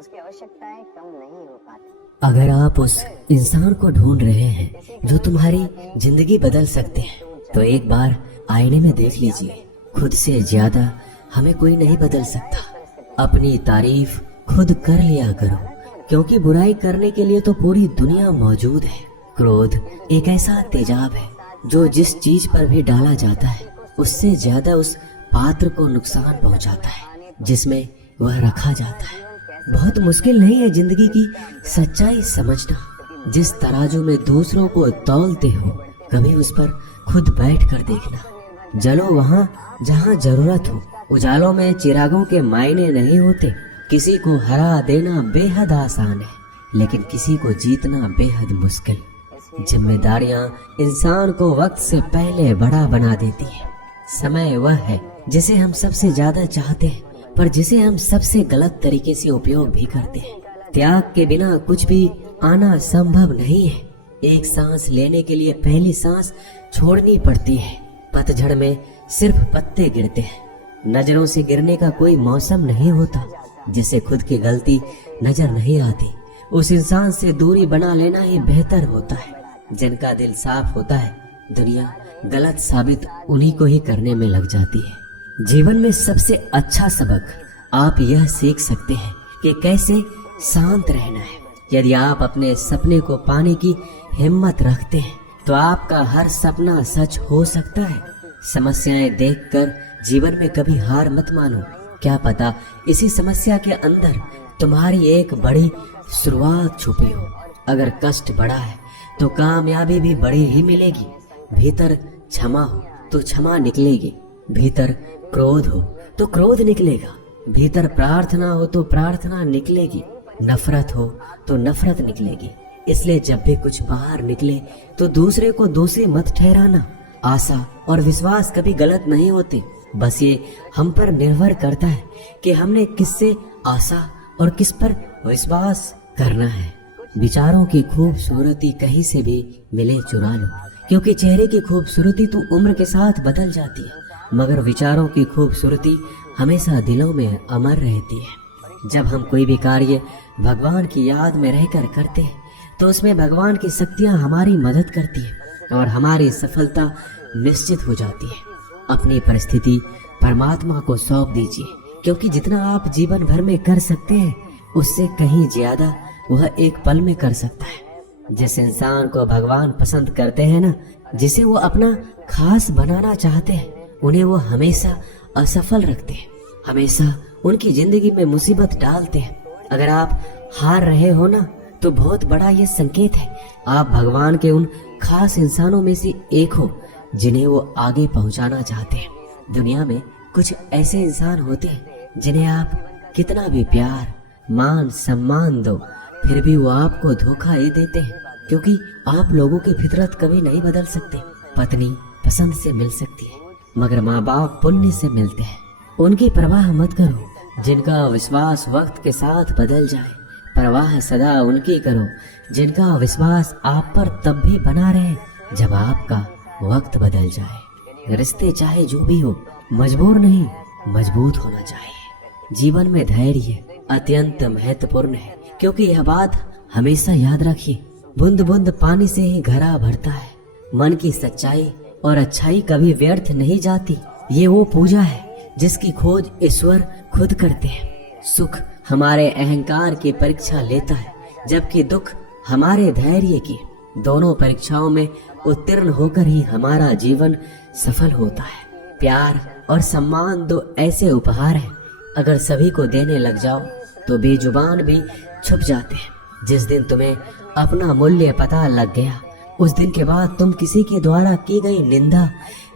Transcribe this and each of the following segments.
उसकी आवश्यकताएं कम नहीं हो पाती। अगर आप उस इंसान को ढूंढ रहे हैं जो तुम्हारी जिंदगी बदल सकते हैं, तो एक बार आईने में देख लीजिए। खुद से ज्यादा हमें कोई नहीं बदल सकता। अपनी तारीफ खुद कर लिया करो, क्योंकि बुराई करने के लिए तो पूरी दुनिया मौजूद है। क्रोध एक ऐसा तेजाब है जो जिस चीज पर भी डाला जाता है उससे ज्यादा उस पात्र को नुकसान पहुंचाता है जिसमें वह रखा जाता है। बहुत मुश्किल नहीं है जिंदगी की सच्चाई समझना। जिस तराजू में दूसरों को तौलते हो, कभी उस पर खुद बैठ कर देखना। जलो वहाँ जहाँ जरूरत हो। उजालों में चिरागों के मायने नहीं होते। किसी को हरा देना बेहद आसान है, लेकिन किसी को जीतना बेहद मुश्किल। जिम्मेदारियां इंसान को वक्त से पहले बड़ा बना देती है। समय वह है जिसे हम सबसे ज्यादा चाहते हैं, पर जिसे हम सबसे गलत तरीके से उपयोग भी करते हैं। त्याग के बिना कुछ भी आना संभव नहीं है। एक सांस लेने के लिए पहली सांस छोड़नी पड़ती है। पतझड़ में सिर्फ पत्ते गिरते हैं। नजरों से गिरने का कोई मौसम नहीं होता। जिसे खुद की गलती नजर नहीं आती, उस इंसान से दूरी बना लेना ही बेहतर होता है। जिनका दिल साफ होता है, दुनिया गलत साबित उन्हीं को ही करने में लग जाती है। जीवन में सबसे अच्छा सबक आप यह सीख सकते हैं कि कैसे शांत रहना है। यदि आप अपने सपने को पाने की हिम्मत रखते हैं, तो आपका हर सपना सच हो सकता है। समस्याएं देखकर जीवन में कभी हार मत मानो। क्या पता इसी समस्या के अंदर तुम्हारी एक बड़ी शुरुआत छुपी हो। अगर कष्ट बड़ा है तो कामयाबी भी बड़ी ही मिलेगी। भीतर क्षमा हो तो क्षमा निकलेगी। भीतर क्रोध हो तो क्रोध निकलेगा। भीतर प्रार्थना हो तो प्रार्थना निकलेगी। नफरत हो तो नफरत निकलेगी। इसलिए जब भी कुछ बाहर निकले तो दूसरे को दोषी मत ठहराना। आशा और विश्वास कभी गलत नहीं होते। बस ये हम पर निर्भर करता है कि हमने किससे आशा और किस पर विश्वास करना है। विचारों की खूबसूरती कहीं से भी मिले चुरा लो, क्योंकि चेहरे की खूबसूरती तो उम्र के साथ बदल जाती है, मगर विचारों की खूबसूरती हमेशा दिलों में अमर रहती है। जब हम कोई भी कार्य भगवान की याद में रहकर करते हैं, तो उसमें भगवान की शक्तियाँ हमारी मदद करती है और हमारी सफलता निश्चित हो जाती है। अपनी परिस्थिति परमात्मा को सौंप दीजिए, क्योंकि जितना आप जीवन भर में कर सकते हैं, उससे कहीं ज्यादा वह एक पल में कर सकता है। जिस इंसान को भगवान पसंद करते हैं ना, जिसे वो अपना खास बनाना चाहते हैं, उन्हें वो हमेशा असफल रखते हैं, हमेशा उनकी जिंदगी में मुसीबत डालते हैं। अगर आप हार रहे हो ना, तो बहुत बड़ा ये संकेत है आप भगवान के उन खास इंसानों में से एक हो जिन्हें वो आगे पहुंचाना चाहते हैं। दुनिया में कुछ ऐसे इंसान होते हैं जिन्हें आप कितना भी प्यार मान सम्मान दो, फिर भी वो आपको धोखा ही देते हैं, क्योंकि आप लोगों की फितरत कभी नहीं बदल सकते। पत्नी पसंद से मिल सकती है, मगर माँ बाप पुण्य से मिलते हैं। उनकी परवाह मत करो जिनका विश्वास वक्त के साथ बदल जाए। परवाह सदा उनकी करो जिनका विश्वास आप पर तब भी बना रहे जब आपका वक्त बदल जाए। रिश्ते चाहे जो भी हो, मजबूर नहीं मजबूत होना चाहिए। जीवन में धैर्य अत्यंत महत्वपूर्ण है, क्योंकि यह बात हमेशा याद रखिए, बूंद बूंद पानी से ही घड़ा भरता है। मन की सच्चाई और अच्छाई कभी व्यर्थ नहीं जाती। ये वो पूजा है जिसकी खोज ईश्वर खुद करते हैं। सुख हमारे अहंकार की परीक्षा लेता है, जबकि दुख हमारे धैर्य की। दोनों परीक्षाओं में उत्तीर्ण होकर ही हमारा जीवन सफल होता है। प्यार और सम्मान दो ऐसे उपहार हैं, अगर सभी को देने लग जाओ तो बेजुबान भी छुप जाते हैं। जिस दिन तुम्हें अपना मूल्य पता लग गया, उस दिन के बाद तुम किसी के द्वारा की गई निंदा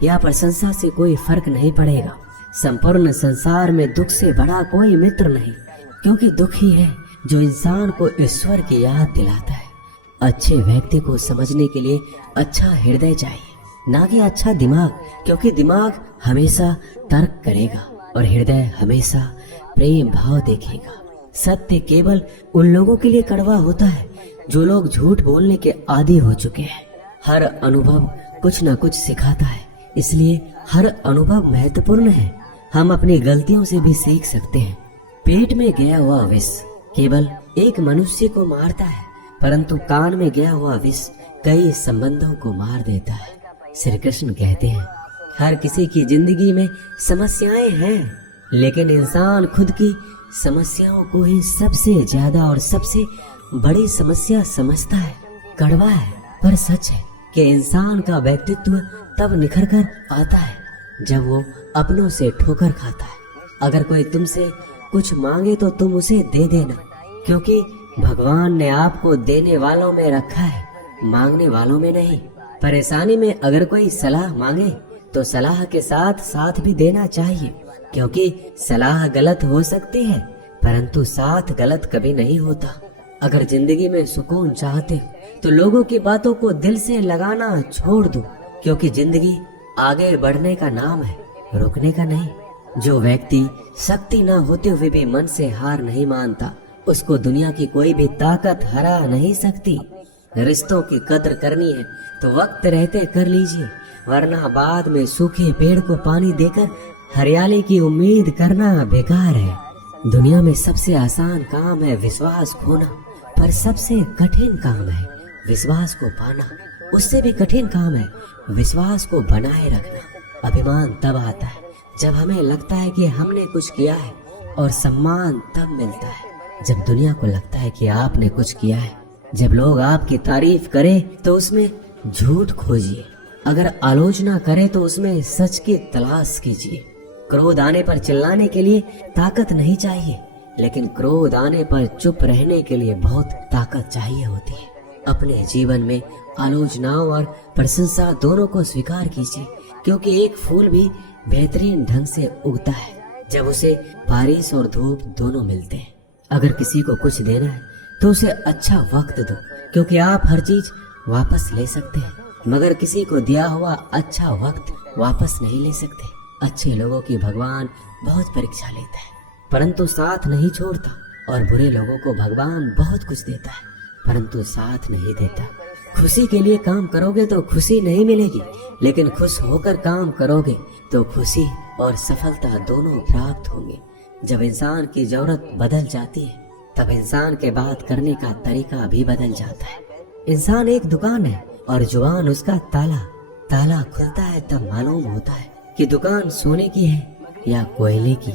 या प्रशंसा से कोई फर्क नहीं पड़ेगा। संपूर्ण संसार में दुख से बड़ा कोई मित्र नहीं, क्योंकि दुख ही है जो इंसान को ईश्वर की याद दिलाता है। अच्छे व्यक्ति को समझने के लिए अच्छा हृदय चाहिए, ना कि अच्छा दिमाग, क्योंकि दिमाग हमेशा तर्क करेगा और हृदय हमेशा प्रेम भाव देखेगा। सत्य केवल उन लोगों के लिए कड़वा होता है जो लोग झूठ बोलने के आदी हो चुके हैं। हर अनुभव कुछ न कुछ सिखाता है, इसलिए हर अनुभव महत्वपूर्ण है। हम अपनी गलतियों से भी सीख सकते हैं। पेट में गया हुआ विष केवल एक मनुष्य को मारता है, परंतु कान में गया हुआ विष कई संबंधों को मार देता है। श्री कृष्ण कहते हैं, हर किसी की जिंदगी में समस्याएं हैं, लेकिन इंसान खुद की समस्याओं को ही सबसे ज्यादा और सबसे बड़ी समस्या समझता है। कड़वा है पर सच है कि इंसान का व्यक्तित्व तब निखर कर आता है जब वो अपनों से ठोकर खाता है। अगर कोई तुमसे कुछ मांगे तो तुम उसे दे देना, क्योंकि भगवान ने आपको देने वालों में रखा है, मांगने वालों में नहीं। परेशानी में अगर कोई सलाह मांगे तो सलाह के साथ साथ भी देना चाहिए, क्योंकि सलाह गलत हो सकती है परंतु साथ गलत कभी नहीं होता। अगर जिंदगी में सुकून चाहते हो तो लोगों की बातों को दिल से लगाना छोड़ दो, क्योंकि जिंदगी आगे बढ़ने का नाम है, रुकने का नहीं। जो व्यक्ति शक्ति न होते हुए भी मन से हार नहीं मानता, उसको दुनिया की कोई भी ताकत हरा नहीं सकती। रिश्तों की कदर करनी है तो वक्त रहते कर लीजिए, वरना बाद में सूखे पेड़ को पानी देकर हरियाली की उम्मीद करना बेकार है। दुनिया में सबसे आसान काम है विश्वास खोना, पर सबसे कठिन काम है विश्वास को पाना। उससे भी कठिन काम है विश्वास को बनाए रखना। अभिमान तब आता है जब हमें लगता है कि हमने कुछ किया है, और सम्मान तब मिलता है जब दुनिया को लगता है कि आपने कुछ किया है। जब लोग आपकी तारीफ करें तो उसमें झूठ खोजिए, अगर आलोचना करें तो उसमें सच की तलाश कीजिए। क्रोध आने पर चिल्लाने के लिए ताकत नहीं चाहिए, लेकिन क्रोध आने पर चुप रहने के लिए बहुत ताकत चाहिए होती है। अपने जीवन में आलोचनाओं और प्रशंसा दोनों को स्वीकार कीजिए, क्योंकि एक फूल भी बेहतरीन ढंग से उगता है जब उसे बारिश और धूप दोनों मिलते हैं। अगर किसी को कुछ देना है तो उसे अच्छा वक्त दो, क्योंकि आप हर चीज वापस ले सकते हैं, मगर किसी को दिया हुआ अच्छा वक्त वापस नहीं ले सकते। अच्छे लोगों की भगवान बहुत परीक्षा लेता है परंतु साथ नहीं छोड़ता, और बुरे लोगों को भगवान बहुत कुछ देता है परंतु साथ नहीं देता। खुशी के लिए काम करोगे तो खुशी नहीं मिलेगी, लेकिन खुश होकर काम करोगे तो खुशी और सफलता दोनों प्राप्त होंगे। जब इंसान की जरूरत बदल जाती है तब इंसान के बात करने का तरीका भी बदल जाता है। इंसान एक दुकान है और जुबान उसका ताला। ताला खुलता है तब मालूम होता है कि दुकान सोने की है या कोयले की।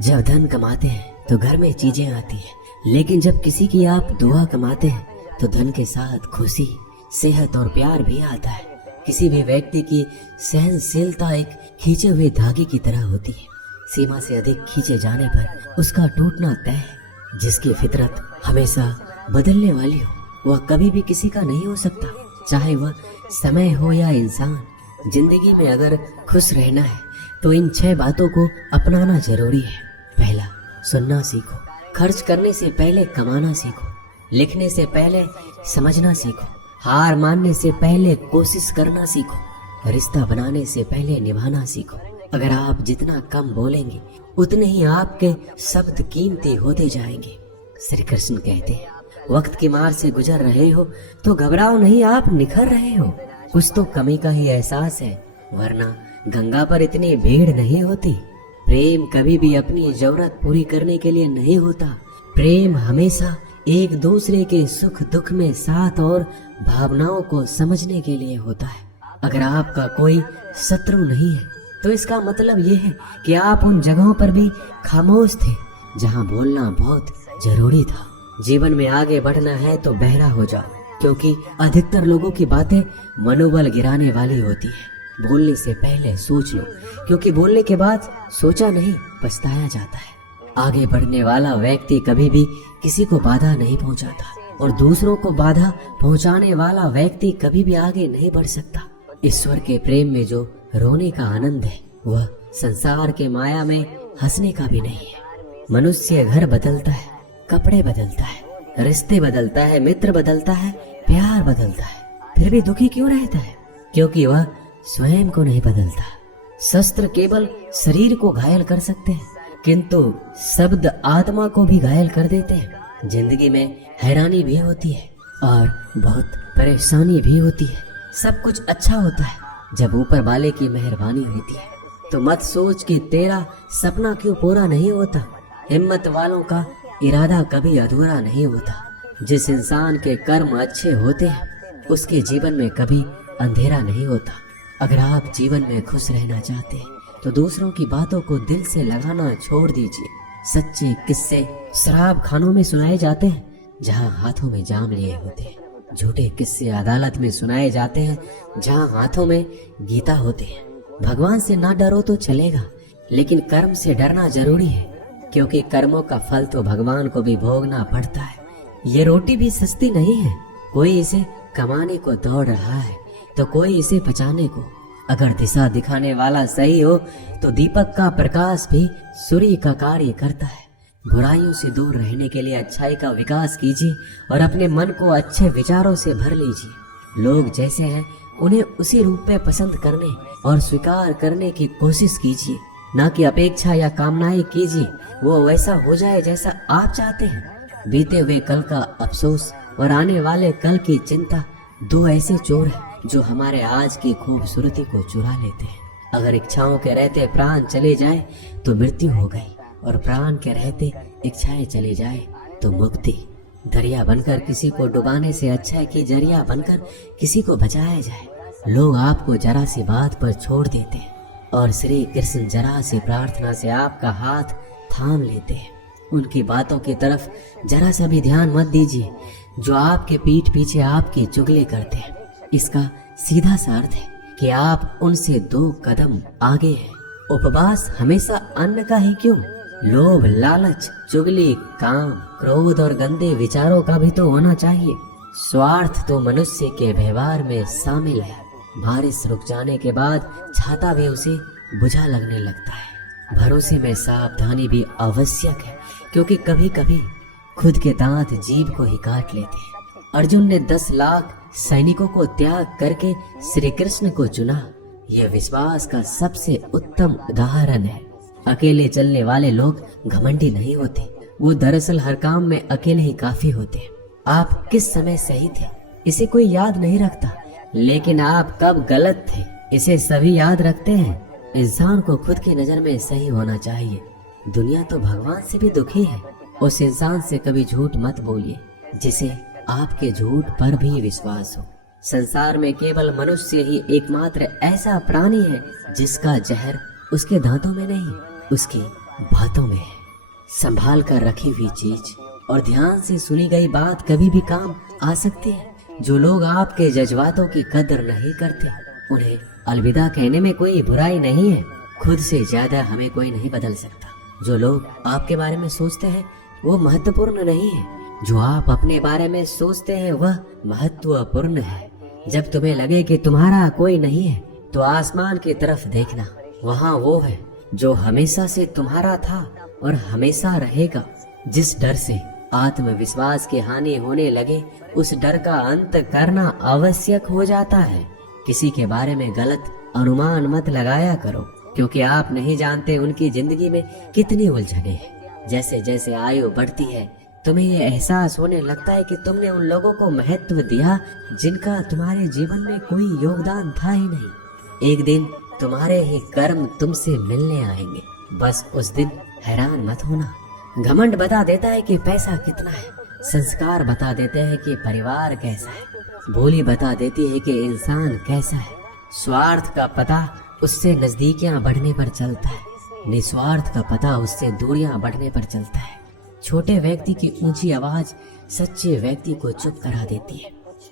जब धन कमाते हैं तो घर में चीजें आती हैं, लेकिन जब किसी की आप दुआ कमाते हैं तो धन के साथ खुशी, सेहत और प्यार भी आता है। किसी भी व्यक्ति की सहनशीलता एक खींचे हुए धागे की तरह होती है। सीमा से अधिक खींचे जाने पर उसका टूटना तय है। जिसकी फितरत हमेशा बदलने वाली हो वह कभी भी किसी का नहीं हो सकता, चाहे वह समय हो या इंसान। जिंदगी में अगर खुश रहना है तो इन 6 बातों को अपनाना जरूरी है। पहला, सुनना सीखो। खर्च करने से पहले कमाना सीखो। लिखने से पहले समझना सीखो। हार मानने से पहले कोशिश करना सीखो। रिश्ता बनाने से पहले निभाना सीखो। अगर आप जितना कम बोलेंगे उतने ही आपके शब्द कीमती होते जाएंगे। श्री कृष्ण कहते हैं, वक्त की मार से गुजर रहे हो तो घबराओ नहीं, आप निखर रहे हो। कुछ तो कमी का ही एहसास है, वरना गंगा पर इतनी भीड़ नहीं होती। प्रेम कभी भी अपनी जरूरत पूरी करने के लिए नहीं होता। प्रेम हमेशा एक दूसरे के सुख दुख में साथ और भावनाओं को समझने के लिए होता है। अगर आपका कोई शत्रु नहीं है तो इसका मतलब ये है कि आप उन जगहों पर भी खामोश थे जहाँ बोलना बहुत जरूरी था। जीवन में आगे बढ़ना है तो बहरा हो जाओ, क्योंकि अधिकतर लोगों की बातें मनोबल गिराने वाली होती है। बोलने से पहले सोच लो, क्योंकि बोलने के बाद सोचा नहीं पछताया जाता है। आगे बढ़ने वाला व्यक्ति कभी भी किसी को बाधा नहीं पहुंचाता, और दूसरों को बाधा पहुंचाने वाला व्यक्ति कभी भी आगे नहीं बढ़ सकता। ईश्वर के प्रेम में जो रोने का आनंद है वह संसार के माया में हंसने का भी नहीं है। मनुष्य घर बदलता है, कपड़े बदलता है, रिश्ते बदलता है, मित्र बदलता है, प्यार बदलता है, फिर भी दुखी क्यों रहता है? क्योंकि वह स्वयं को नहीं बदलता। शस्त्र केवल शरीर को घायल कर सकते हैं, किंतु शब्द आत्मा को भी घायल कर देते हैं। जिंदगी में हैरानी भी होती है और बहुत परेशानी भी होती है। सब कुछ अच्छा होता है जब ऊपर वाले की मेहरबानी होती है। तो मत सोच कि तेरा सपना क्यों पूरा नहीं होता। हिम्मत वालों का इरादा कभी अधूरा नहीं होता। जिस इंसान के कर्म अच्छे होते हैं उसके जीवन में कभी अंधेरा नहीं होता। अगर आप जीवन में खुश रहना चाहते हैं तो दूसरों की बातों को दिल से लगाना छोड़ दीजिए। सच्चे किस्से शराब खानों में सुनाए जाते हैं जहां हाथों में जाम लिए होते हैं। झूठे किस्से अदालत में सुनाए जाते हैं जहां हाथों में गीता होते हैं। भगवान से ना डरो तो चलेगा, लेकिन कर्म से डरना जरूरी है, क्योंकि कर्मों का फल तो भगवान को भी भोगना पड़ता है। ये रोटी भी सस्ती नहीं है। कोई इसे कमाने को दौड़ रहा है तो कोई इसे बचाने को। अगर दिशा दिखाने वाला सही हो तो दीपक का प्रकाश भी सूर्य का कार्य करता है। बुराइयों से दूर रहने के लिए अच्छाई का विकास कीजिए और अपने मन को अच्छे विचारों से भर लीजिए। लोग जैसे हैं उन्हें उसी रूप में पसंद करने और स्वीकार करने की कोशिश कीजिए, ना कि अपेक्षा या कामनाएं कीजिए वो वैसा हो जाए जैसा आप चाहते हैं। बीते हुए कल का अफसोस और आने वाले कल की चिंता दो ऐसे चोर हैं जो हमारे आज की खूबसूरती को चुरा लेते हैं। अगर इच्छाओं के रहते प्राण चले जाए तो मृत्यु हो गई, और प्राण के रहते इच्छाएं चली जाए तो मुक्ति। दरिया बनकर किसी को डुबाने से अच्छा है कि जरिया बनकर किसी को बचाया जाए। लोग आपको जरा सी बात पर छोड़ देते हैं और श्री कृष्ण जरा सी प्रार्थना से आपका हाथ थाम लेते हैं। उनकी बातों की तरफ जरा सा भी ध्यान मत दीजिए जो आपके पीठ पीछे आपकी चुगली करते हैं। इसका सीधा सा अर्थ है कि आप उनसे 2 कदम आगे हैं। उपवास हमेशा अन्न का ही क्यों, लोभ, लालच, चुगली, काम, क्रोध और गंदे विचारों का भी तो होना चाहिए। स्वार्थ तो मनुष्य के व्यवहार में शामिल है। बारिश रुक जाने के बाद छाता भी उसे बुझा लगने लगता है। भरोसे में सावधानी भी आवश्यक है, क्योंकि कभी कभी खुद के दांत जीभ को ही काट लेते हैं। अर्जुन ने 10 लाख सैनिकों को त्याग करके श्री कृष्ण को चुना। यह विश्वास का सबसे उत्तम उदाहरण है। अकेले चलने वाले लोग घमंडी नहीं होते, वो दरअसल हर काम में अकेले ही काफी होते हैं। आप किस समय सही थे इसे कोई याद नहीं रखता, लेकिन आप कब गलत थे इसे सभी याद रखते हैं। इंसान को खुद की नजर में सही होना चाहिए। दुनिया तो भगवान से भी दुखी है। उस इंसान से कभी झूठ मत बोलिए जिसे आपके झूठ पर भी विश्वास हो। संसार में केवल मनुष्य ही एकमात्र ऐसा प्राणी है जिसका जहर उसके दांतों में नहीं, उसकी बातों में है। संभाल कर रखी हुई चीज और ध्यान से सुनी गई बात कभी भी काम आ सकती है। जो लोग आपके जज्बातों की कदर नहीं करते उन्हें अलविदा कहने में कोई बुराई नहीं है। खुद से ज्यादा हमें कोई नहीं बदल सकता। जो लोग आपके बारे में सोचते हैं वो महत्वपूर्ण नहीं है, जो आप अपने बारे में सोचते हैं वह महत्वपूर्ण है। जब तुम्हें लगे कि तुम्हारा कोई नहीं है तो आसमान की तरफ देखना, वहाँ वो है जो हमेशा से तुम्हारा था और हमेशा रहेगा। जिस डर से आत्मविश्वास की हानि होने लगे उस डर का अंत करना आवश्यक हो जाता है। किसी के बारे में गलत अनुमान मत लगाया करो, क्योंकि आप नहीं जानते उनकी जिंदगी में कितनी उलझने हैं। जैसे जैसे आयु बढ़ती है तुम्हें ये एहसास होने लगता है कि तुमने उन लोगों को महत्व दिया जिनका तुम्हारे जीवन में कोई योगदान था ही नहीं। एक दिन तुम्हारे ही कर्म तुमसे मिलने आएंगे, बस उस दिन हैरान मत होना। घमंड बता देता है कि पैसा कितना है, संस्कार बता देते हैं कि परिवार कैसा है, बोली बता देती है कि इंसान कैसा है। स्वार्थ का पता उससे नजदीकियां बढ़ने पर चलता है, निस्वार्थ का पता उससे दूरियां बढ़ने पर चलता है। छोटे व्यक्ति की ऊंची आवाज सच्चे व्यक्ति को चुप करा देती है,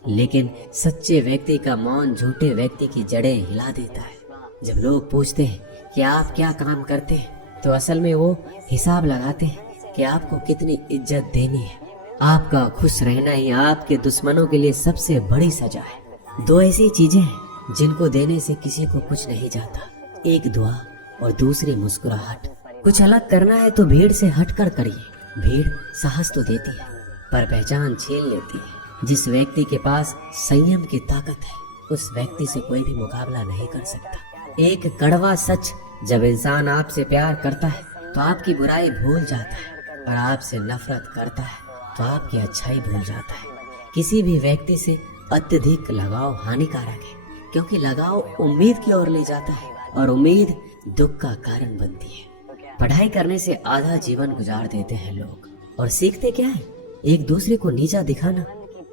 लेकिन सच्चे व्यक्ति का मौन झूठे व्यक्ति की जड़ें हिला देता है। जब लोग पूछते हैं कि आप क्या काम करते हैं तो असल में वो हिसाब लगाते हैं कि आपको कितनी इज्जत देनी है। आपका खुश रहना ही आपके दुश्मनों के लिए सबसे बड़ी सजा है। 2 ऐसी चीजें हैं जिनको देने से किसी को कुछ नहीं जाता, एक दुआ और दूसरी मुस्कुराहट। कुछ अलग करना है तो भीड़ से हटकर करिए। भीड़ साहस तो देती है पर पहचान छीन लेती है। जिस व्यक्ति के पास संयम की ताकत है उस व्यक्ति से कोई भी मुकाबला नहीं कर सकता। एक कड़वा सच, जब इंसान आपसे प्यार करता है तो आपकी बुराई भूल जाता है, और आपसे नफरत करता है तो आपकी अच्छाई भूल जाता है। किसी भी व्यक्ति से अत्यधिक लगाव हानिकारक है, क्योंकि लगाव उम्मीद की ओर ले जाता है और उम्मीद दुख का कारण बनती है। पढ़ाई करने से आधा जीवन गुजार देते हैं लोग, और सीखते क्या है? एक दूसरे को नीचा दिखाना।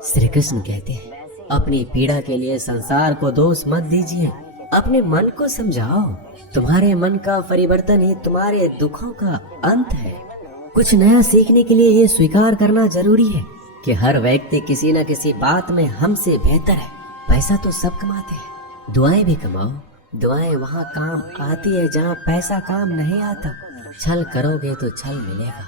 श्री कृष्ण कहते हैं, अपनी पीड़ा के लिए संसार को दोष मत दीजिए, अपने मन को समझाओ। तुम्हारे मन का परिवर्तन ही तुम्हारे दुखों का अंत है। कुछ नया सीखने के लिए ये स्वीकार करना जरूरी है कि हर व्यक्ति किसी न किसी बात में हमसे बेहतर है। पैसा तो सब कमाते हैं, दुआएं भी कमाओ। दुआएं वहाँ काम आती है जहाँ पैसा काम नहीं आता। छल करोगे तो छल मिलेगा,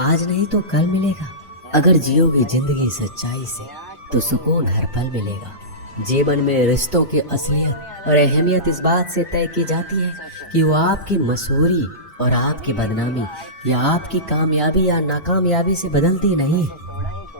आज नहीं तो कल मिलेगा। अगर जियोगे जिंदगी सच्चाई से तो सुकून हर पल मिलेगा। जीवन में रिश्तों की असलियत और अहमियत इस बात से तय की जाती है कि वो आपकी मशहूरी और आपकी बदनामी या आपकी कामयाबी या नाकामयाबी से बदलती नहीं है।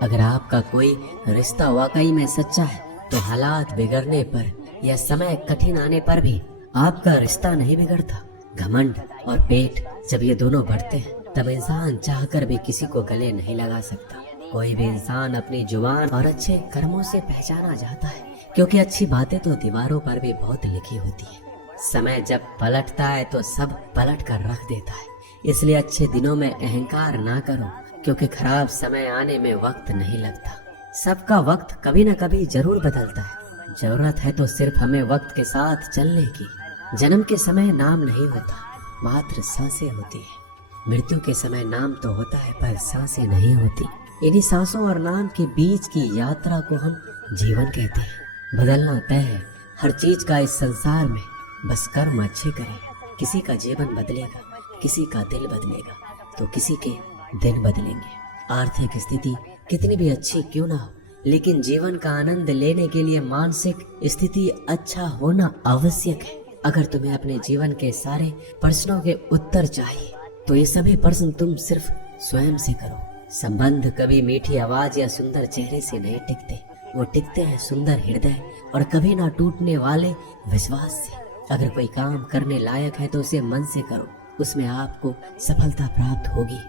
अगर आपका कोई रिश्ता वाकई में सच्चा है तो हालात बिगड़ने पर या समय कठिन आने पर भी आपका रिश्ता नहीं बिगड़ता। घमंड और पेट जब ये दोनों बढ़ते हैं तब इंसान चाहकर भी किसी को गले नहीं लगा सकता। कोई भी इंसान अपनी जुबान और अच्छे कर्मों से पहचाना जाता है, क्योंकि अच्छी बातें तो दीवारों पर भी बहुत लिखी होती है। समय जब पलटता है तो सब पलट कर रख देता है। इसलिए अच्छे दिनों में अहंकार ना करो, क्योंकि खराब समय आने में वक्त नहीं लगता। सबका वक्त कभी न कभी जरूर बदलता है। जरूरत है तो सिर्फ हमें वक्त के साथ चलने की। जन्म के समय नाम नहीं होता, मात्र सांसें होती है। मृत्यु के समय नाम तो होता है पर सांसें नहीं होती। इन्हीं सांसों और नाम के बीच की यात्रा को हम जीवन कहते हैं। बदलना तय है हर चीज का इस संसार में, बस कर्म अच्छे करें। किसी का जीवन बदलेगा, किसी का दिल बदलेगा, तो किसी के दिन बदलेंगे। आर्थिक स्थिति कितनी भी अच्छी क्यों ना हो, लेकिन जीवन का आनंद लेने के लिए मानसिक स्थिति अच्छा होना आवश्यक है। अगर तुम्हें अपने जीवन के सारे प्रश्नों के उत्तर चाहिए तो ये सभी प्रश्न तुम सिर्फ स्वयं से करो। संबंध कभी मीठी आवाज या सुंदर चेहरे से नहीं टिकते, वो टिकते हैं सुंदर हृदय और कभी ना टूटने वाले विश्वास से। अगर कोई काम करने लायक है तो उसे मन से करो, उसमें आपको सफलता प्राप्त होगी।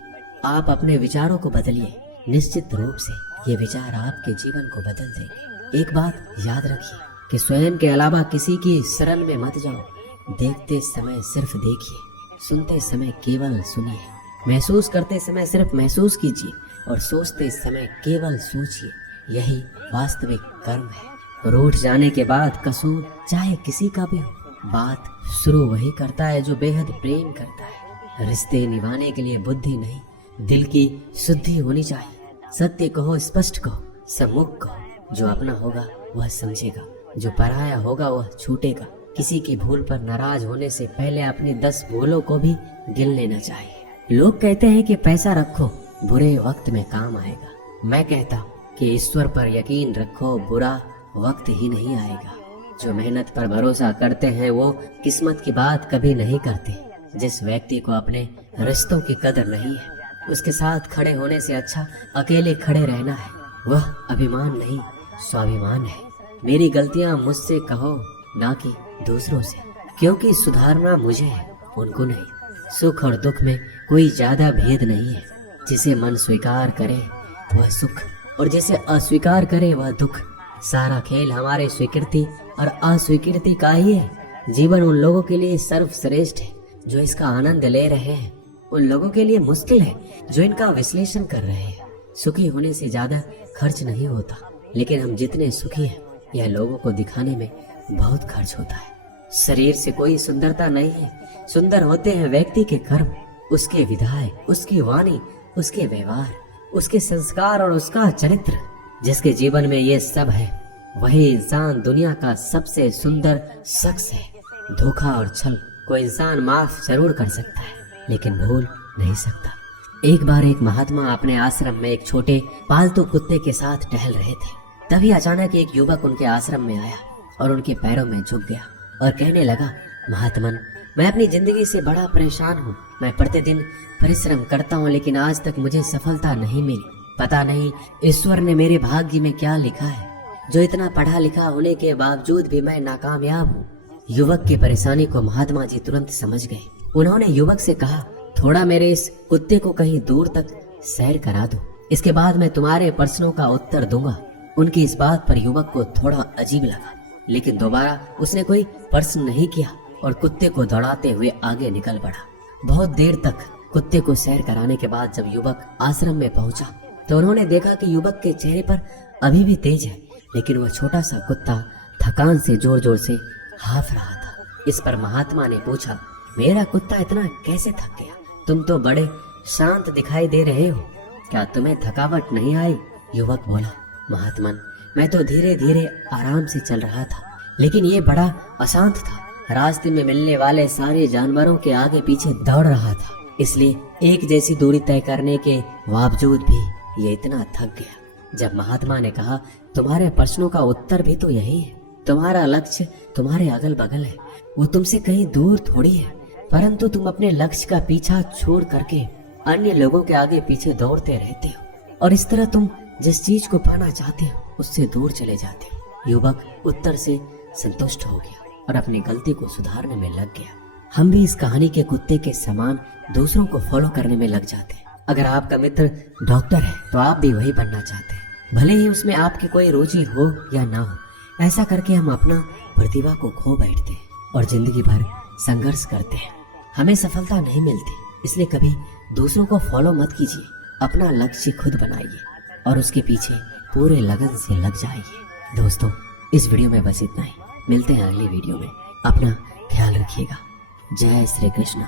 आप अपने विचारों को बदलिए, निश्चित रूप से ये विचार आपके जीवन को बदल देंगे। एक बात याद रखिए कि स्वयं के अलावा किसी की शरण में मत जाओ। देखते समय सिर्फ देखिए, सुनते समय केवल सुनिए, महसूस करते समय सिर्फ महसूस कीजिए और सोचते समय केवल सोचिए। यही वास्तविक कर्म है। रूठ जाने के बाद कसूर चाहे किसी का भी हो, बात शुरू वही करता है जो बेहद प्रेम करता है। रिश्ते निभाने के लिए बुद्धि नहीं, दिल की शुद्धि होनी चाहिए। सत्य कहो, स्पष्ट कहो, सम्मुख कहो। जो अपना होगा वह समझेगा, जो पराया होगा वह छूटेगा। किसी की भूल पर नाराज होने से पहले अपनी 10 भूलों को भी गिन लेना चाहिए। लोग कहते हैं कि पैसा रखो, बुरे वक्त में काम आएगा। मैं कहता हूँ कि ईश्वर पर यकीन रखो, बुरा वक्त ही नहीं आएगा। जो मेहनत पर भरोसा करते हैं वो किस्मत की बात कभी नहीं करते। जिस व्यक्ति को अपने रिश्तों की कदर नहीं है, उसके साथ खड़े होने से अच्छा अकेले खड़े रहना है। वह अभिमान नहीं, स्वाभिमान है। मेरी गलतियां मुझसे कहो, ना कि दूसरों से, क्योंकि सुधारना मुझे है, उनको नहीं। सुख और दुख में कोई ज्यादा भेद नहीं है। जिसे मन स्वीकार करे वह सुख और जिसे अस्वीकार करे वह दुख। सारा खेल हमारे स्वीकृति और अस्वीकृति का ही है। जीवन उन लोगों के लिए सर्वश्रेष्ठ है जो इसका आनंद ले रहे हैं, उन लोगों के लिए मुश्किल है जो इनका विश्लेषण कर रहे हैं। सुखी होने से ज्यादा खर्च नहीं होता, लेकिन हम जितने सुखी हैं यह लोगों को दिखाने में बहुत खर्च होता है। शरीर से कोई सुंदरता नहीं है, सुंदर होते हैं व्यक्ति के कर्म, उसके विधाय, उसकी वाणी, उसके व्यवहार, उसके संस्कार और उसका चरित्र। जिसके जीवन में ये सब है वही इंसान दुनिया का सबसे सुंदर शख्स है। धोखा और छल को इंसान माफ जरूर कर सकता है, लेकिन भूल नहीं सकता। एक बार एक महात्मा अपने आश्रम में एक छोटे पालतू कुत्ते के साथ टहल रहे थे। तभी अचानक एक युवक उनके आश्रम में आया और उनके पैरों में झुक गया और कहने लगा, महात्मन, मैं अपनी जिंदगी से बड़ा परेशान हूँ। मैं प्रतिदिन परिश्रम करता हूँ, लेकिन आज तक मुझे सफलता नहीं मिली। पता नहीं ईश्वर ने मेरे भाग्य में क्या लिखा है, जो इतना पढ़ा लिखा होने के बावजूद भी मैं नाकामयाब हूँ। युवक की परेशानी को महात्मा जी तुरंत समझ गए। उन्होंने युवक से कहा, थोड़ा मेरे इस कुत्ते को कहीं दूर तक सैर करा दो, इसके बाद मैं तुम्हारे प्रश्नों का उत्तर दूंगा। उनकी इस बात पर युवक को थोड़ा अजीब लगा, लेकिन दोबारा उसने कोई प्रश्न नहीं किया और कुत्ते को दौड़ाते हुए आगे निकल बढ़ा। बहुत देर तक कुत्ते को सैर कराने के बाद जब युवक आश्रम में पहुंचा तो उन्होंने देखा कि युवक के चेहरे पर अभी भी तेज है, लेकिन वह छोटा सा कुत्ता थकान से जोर जोर से हाफ रहा था। इस पर महात्मा ने पूछा, मेरा कुत्ता इतना कैसे थक गया? तुम तो बड़े शांत दिखाई दे रहे हो, क्या तुम्हें थकावट नहीं आई? युवक बोला, महात्मन, मैं तो धीरे धीरे आराम से चल रहा था, लेकिन ये बड़ा अशांत था। रास्ते में मिलने वाले सारे जानवरों के आगे पीछे दौड़ रहा था, इसलिए एक जैसी दूरी तय करने के बावजूद भी ये इतना थक गया। जब महात्मा ने कहा, तुम्हारे प्रश्नों का उत्तर भी तो यही है, तुम्हारा लक्ष्य तुम्हारे अगल बगल है, वो तुमसे कहीं दूर थोड़ी है, परंतु तुम अपने लक्ष्य का पीछा छोड़ करके अन्य लोगों के आगे पीछे दौड़ते रहते हो, और इस तरह तुम जिस चीज को पाना चाहते हो उससे दूर चले जाते हो। युवक उत्तर से संतुष्ट हो गया और अपनी गलती को सुधारने में लग गया। हम भी इस कहानी के कुत्ते के समान दूसरों को फॉलो करने में लग जाते हैं। अगर आपका मित्र डॉक्टर है तो आप भी वही बनना चाहते हैं, भले ही उसमें आपकी कोई रुचि हो या ना हो। ऐसा करके हम अपना प्रतिभा को खो बैठते हैं और जिंदगी भर संघर्ष करते हैं, हमें सफलता नहीं मिलती। इसलिए कभी दूसरों को फॉलो मत कीजिए, अपना लक्ष्य खुद बनाइए और उसके पीछे पूरे लगन से लग जाइए। दोस्तों, इस वीडियो में बस इतना ही। मिलते हैं अगली वीडियो में। अपना ख्याल रखिएगा। जय श्री कृष्ण।